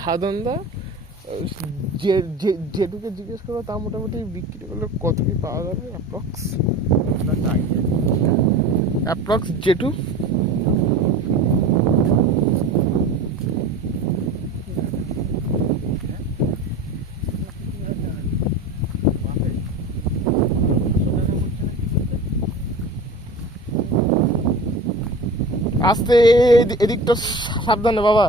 সাধনদা যেটুকু জিজ্ঞেস করো তা মোটামুটি বিক্রি করলে কত কি পাওয়া যাবে অ্যাপ্রক্স যেটু? আস্তে, এদিকটা সাবধানে বাবা,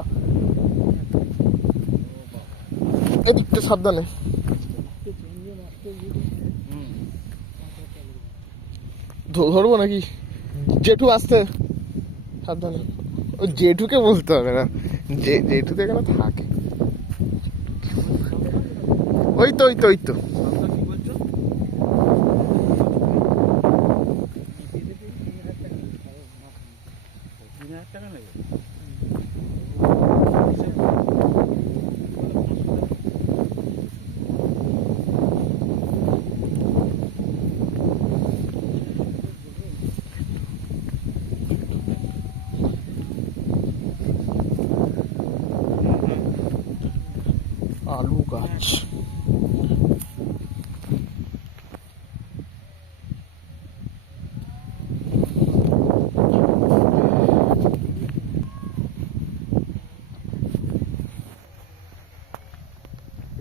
এদিকটা সাবধানে। ধরবো নাকি? জেঠু আসতে সাবধানে। ও জেঠুকে বলতে হবে না, জেঠুতে এখানে থাকে। ওই তো ওই তো ওই তো আলু গাছ।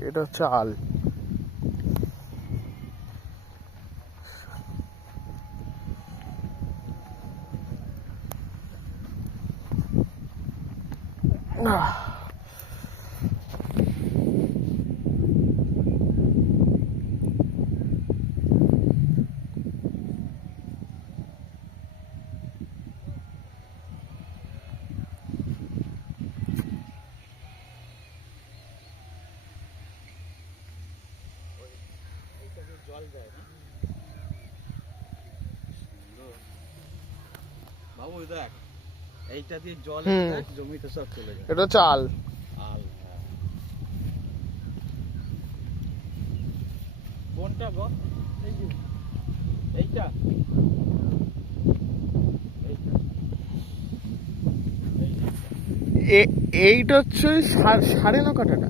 এটা চাল। বাবু দেখ, এইটা দিয়ে জল জমিতে সব চলে যায়। এটা চাল। কোনটা গো? এইটা এইটা হচ্ছে 9.5 টাকা।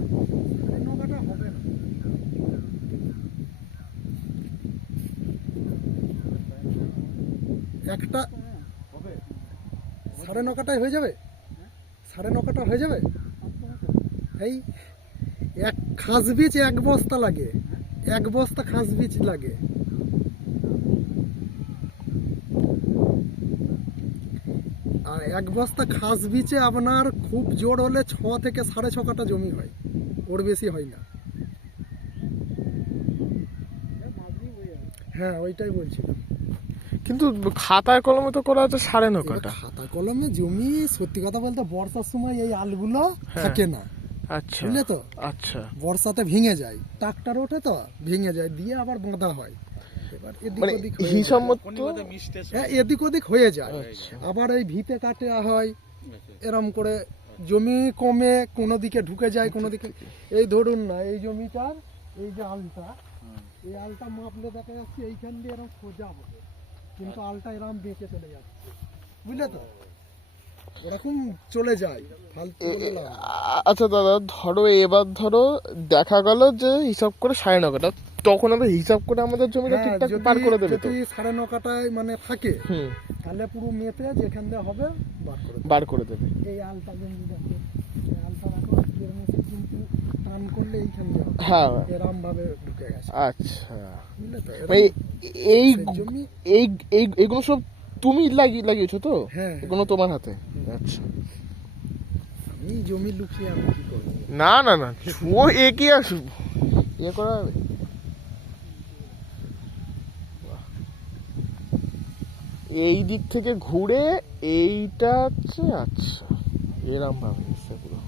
একটা 9.5 কাটায় হয়ে যাবে, 9.5 কাটা হয়ে যাবে। এই এক খাস বীজ 1 বস্তা লাগে, 1 বস্তা খাস বীজ লাগে। আর 1 বস্তা খাস বীজে আপনার খুব জোর হলে 6 থেকে 6.5 কাটা জমি হয়, ওর বেশি হয় না। হ্যাঁ ওইটাই বলছিলাম। কিন্তু খাতায় কলমে তো করা আছে 9.5 কাটা। খাতা কলমে জমি সত্যি কথা বলতে বর্ষার সময় এই আলগুলো থাকে না। আচ্ছা বুঝলে তো? আচ্ছা, বর্ষাতে ভেঙে যায়, ট্রাক্টর ওঠে তো ভেঙে যায়, দিয়ে আবার বাঁধা হয়। এবার এদিক ওদিক হিসাব মতো এদিক ওদিক হয়ে যায়। আবার এই ভিতে কাটে হয়, এরম করে জমি কমে কোনো দিকে ঢুকে যায়, কোনো দিকে। এই ধরুন না, এই জমিটার এই যে আলটা, এই আলটা মাপলে দেখা যাচ্ছে এইখান দিয়ে এরকম সোজা হবে, কিন্তু আলটা এরকম বেঁকে চলে যাচ্ছে। বুঝলে তো? এরকম চলে যায় ফালতু। আচ্ছা দাদা, ধরো এবার ধরো দেখা গেল যে হিসাব করে 9.5 কাটা, তখন আমরা হিসাব করে আমাদের জমিটা ঠিকঠাক পার করে দেবে তো? যদি 9.5 কাটায় মানে থাকে, তাহলে পুরো মেপে যেখান দিয়ে হবে বার করে দেবে। এই আলটা জমি দেখো, এই আলটা দেখো এর মধ্যে কিন্তু টান করলে এইখান দিয়ে হবে। হ্যাঁ এরকম ভাবে ঢুকে গেছে। আচ্ছা, বুঝলে তো? এই জমি এইগুলো সব তুমি লাগিয়েছো তো? হ্যাঁ, এগুলো তোমার হাতে? আচ্ছা, আমি জমি লুকিয়ে আমি কি করবো? না না না, ও কি আসব ইয়ে করা হবে। এই দিক থেকে ঘুরে এইটা হচ্ছে, আচ্ছা এরম ভাবে পুরো।